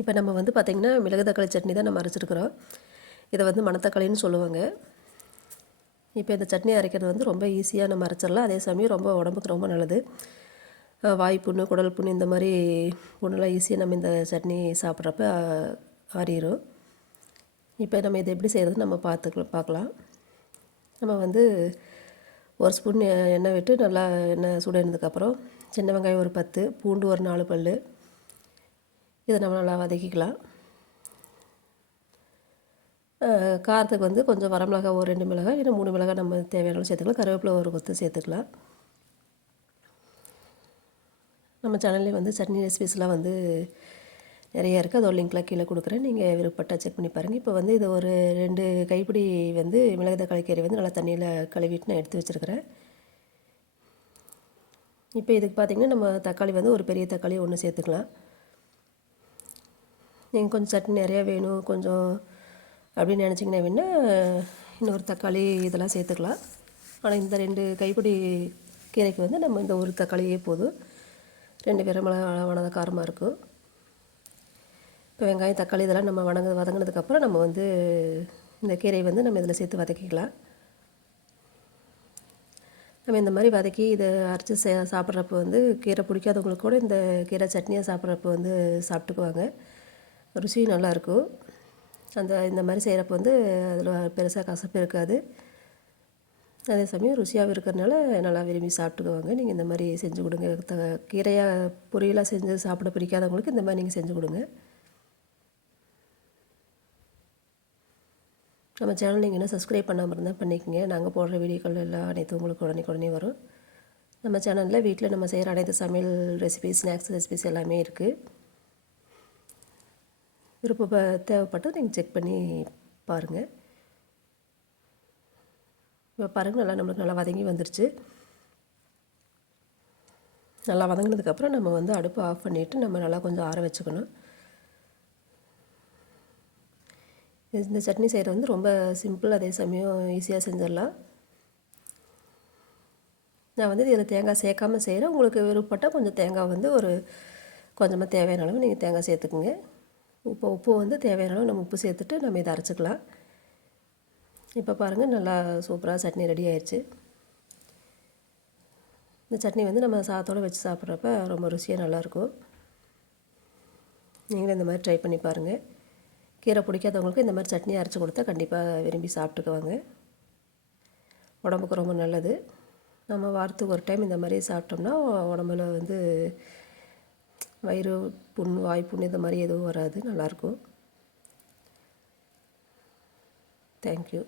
இப்போ நம்ம வந்து பார்த்திங்கன்னா மிளகு தக்காளி சட்னி தான் நம்ம அரைச்சிருக்கிறோம். இதை வந்து மணத்தக்காளின்னு சொல்லுவாங்க. இப்போ இந்த சட்னி அரைக்கிறது வந்து ரொம்ப ஈஸியாக நம்ம அரைச்சிடலாம். அதே சமயம் ரொம்ப உடம்புக்கு ரொம்ப நல்லது. வாய் புண்ணு குடல் புண்ணு இந்த மாதிரி புண்ணெல்லாம் ஈஸியாக நம்ம இந்த சட்னி சாப்பிட்றப்ப ஆறிடும் இப்போ நம்ம இதை எப்படி செய்கிறது நம்ம பார்த்துக்கலாம் பார்க்கலாம். நம்ம வந்து ஒரு ஸ்பூன் எண்ணெய் விட்டு நல்லா எண்ணெய் சூடானதுக்கப்புறம் சின்ன வெங்காயம் ஒரு பத்து பூண்டு ஒரு நாலு பல் இதை நம்ம நல்லா வதக்கிக்கலாம். காரத்துக்கு வந்து கொஞ்சம் வரமிளகா ஒரு ரெண்டு மிளகாய் இல்லை மூணு மிளகாய் நம்ம தேவையான சேர்த்துக்கலாம். கருவேப்பிலை ஒரு கொத்து சேர்த்துக்கலாம். நம்ம சேனல்லே வந்து சட்னி ரெசிபிஸ்லாம் வந்து நிறைய இருக்குது அதோட லிங்க்லாம் கீழே கொடுக்குறேன். நீங்கள் விருப்பப்பட்டா செக் பண்ணி பாருங்கள் இப்போ வந்து இதை ஒரு ரெண்டு கைப்பிடி வந்து மிளகு தக்காளி கீரை வந்து நல்லா தண்ணியில் கழுவிட்டு நான் எடுத்து வச்சுருக்கிறேன். இப்போ இதுக்கு பார்த்திங்கன்னா நம்ம தக்காளி வந்து ஒரு பெரிய தக்காளி ஒன்று சேர்த்துக்கலாம். நீங்கள் கொஞ்சம் சட்னி நிறையா வேணும் கொஞ்சம் அப்படின்னு நினச்சிங்கன்னா வேணா இன்னொரு தக்காளி இதெல்லாம் சேர்த்துக்கலாம். ஆனால் இந்த ரெண்டு கைப்பிடி கீரைக்கு வந்து நம்ம இந்த ஒரு தக்காளியே போதும். ரெண்டு பேரும் அளவானது காரமாக இருக்கும். இப்போ வெங்காயம் தக்காளி இதெல்லாம் நம்ம வணங்க வதங்கினதுக்கப்புறம் நம்ம வந்து இந்த கீரையை வந்து நம்ம இதில் சேர்த்து வதக்கிக்கலாம். நம்ம இந்த மாதிரி வதக்கி இதை அரைச்சி சே சாப்பிட்றப்ப வந்து கீரை பிடிக்காதவங்களுக்கு கூட இந்த கீரை சட்னியாக சாப்பிட்றப்ப வந்து சாப்பிட்டுக்குவாங்க. ருசியும் நல்லாயிருக்கும் அந்த இந்த மாதிரி செய்கிறப்ப வந்து அதில் பெருசாக கசப்பு இருக்காது. அதே சமயம் ருசியாகவும் இருக்கிறதுனால நல்லா விரும்பி சாப்பிட்டுக்குவாங்க. நீங்கள் இந்த மாதிரி செஞ்சு கொடுங்க. த கீரையாக பொரியலாக செஞ்சு சாப்பிட பிடிக்காதவங்களுக்கு இந்த மாதிரி நீங்கள் செஞ்சு கொடுங்க. நம்ம சேனல் நீங்கள் என்ன சப்ஸ்கிரைப் பண்ணாமல் இருந்தால் பண்ணிக்கோங்க. நாங்கள் போடுற வீடியோக்கள் எல்லாம் அனைத்து உங்களுக்கு உடனே உடனே வரும். நம்ம சேனலில் வீட்டில் நம்ம செய்கிற அனைத்து சமையல் ரெசிபிஸ் ஸ்நாக்ஸ் ரெசிபிஸ் எல்லாமே இருக்குது விருப்ப தேவைப்பட்டால் நீங்கள் செக் பண்ணி பாருங்கள் இப்போ பாருங்கள் நல்லா நம்மளுக்கு நல்லா வதங்கி வந்துருச்சு. நல்லா வதங்கினதுக்கப்புறம் நம்ம வந்து அடுப்பு ஆஃப் பண்ணிவிட்டு நம்ம நல்லா கொஞ்சம் ஆற வச்சுக்கணும். இந்த சட்னி செய்கிறது வந்து ரொம்ப சிம்பிள் அதே சமயம் ஈஸியாக செஞ்சிடலாம். நான் வந்து இதில் தேங்காய் சேர்க்காம செய்கிறேன் உங்களுக்கு விருப்பப்பட்டால் கொஞ்சம் தேங்காய் வந்து ஒரு கொஞ்சமாக தேவையான அளவு நீங்கள் தேங்காய் சேர்த்துக்குங்க. உப்பு உப்பு வந்து தேவையான அளவு நம்ம உப்பு சேர்த்துட்டு நம்ம இதை அரைச்சிக்கலாம். இப்போ பாருங்கள் நல்லா சூப்பராக சட்னி ரெடி ஆயிடுச்சு இந்த சட்னி வந்து நம்ம சாதத்தோடு வச்சு சாப்பிட்றப்ப ரொம்ப ருசியாக நல்லாயிருக்கும். நீங்களும் இந்த மாதிரி ட்ரை பண்ணி பாருங்கள் கீரை பிடிக்காதவங்களுக்கு இந்த மாதிரி சட்னி அரைச்சி கொடுத்தா கண்டிப்பாக விரும்பி சாப்பிட்டுக்குவாங்க. உடம்புக்கு ரொம்ப நல்லது. நம்ம வாரத்துக்கு ஒரு டைம் இந்த மாதிரி சாப்பிட்டோம்னா உடம்புல வந்து வயிறு புண் வாய் புண் இந்த மாதிரி எதுவும் வராது. நல்லாயிருக்கும். தேங்க்யூ